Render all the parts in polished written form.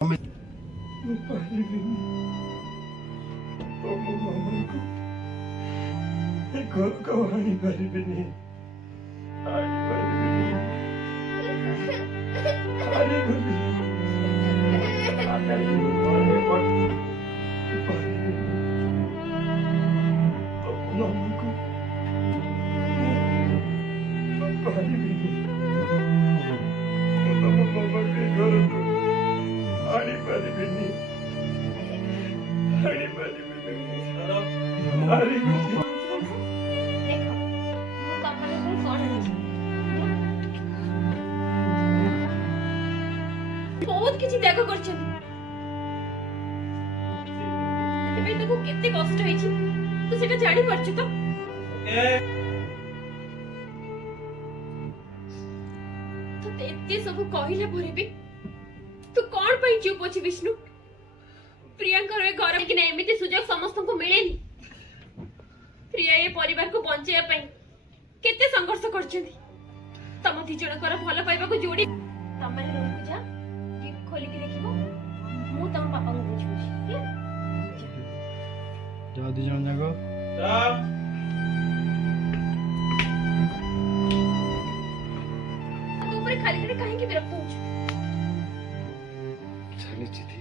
बहुत किसी देखा करछन एबे ताको केते कष्ट होइछि तू सेटा जानि परछु तो एते सब कहिला परे भी तू कोन पई चुप अछि विष्णु प्रियंका रे घर कि नै एमिति सुजोग समस्त को मिलेनी प्रिया ये परिवार को बंचेया पई केते संघर्ष करछथि तम दी जण कर भलो पाइबा को जोडी तमरे रूम को जा टिप खोली के देखिबो मु तम पापा को बुझुछि जा दी जण जागो जा ऊपर खाली करे काहे की विरक्त होछ जानि छी थी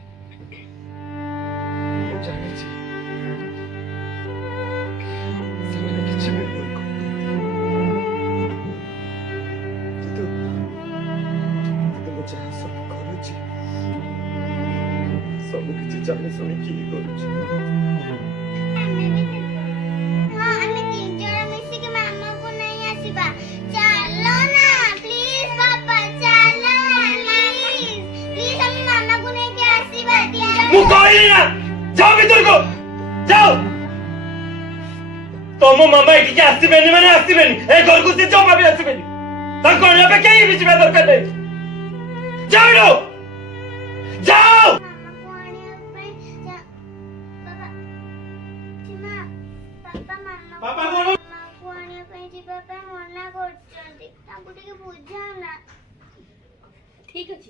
जानि छी ସେମାନେ କିଛି ବି ଭୁଲ କିନ୍ତୁ ମୁଁ ଯାହା ସବୁ କରୁଛି ସବୁ କିଛି ଜାଣି ଶୁଣିକି ହିଁ କରୁଛି जाओ भीतर को जाओ तुम मामा एठी के आसीबेनी माने आसीबेनी ए घर को से जमा भी आसीबेनी ता कोन पे केही भी जिबा दरकार नै जाओ नो जाओ पापा बोलो कोणी पे जिबा पे मना करछंती ताकू टिके बुझाओ ना ठीक अछि।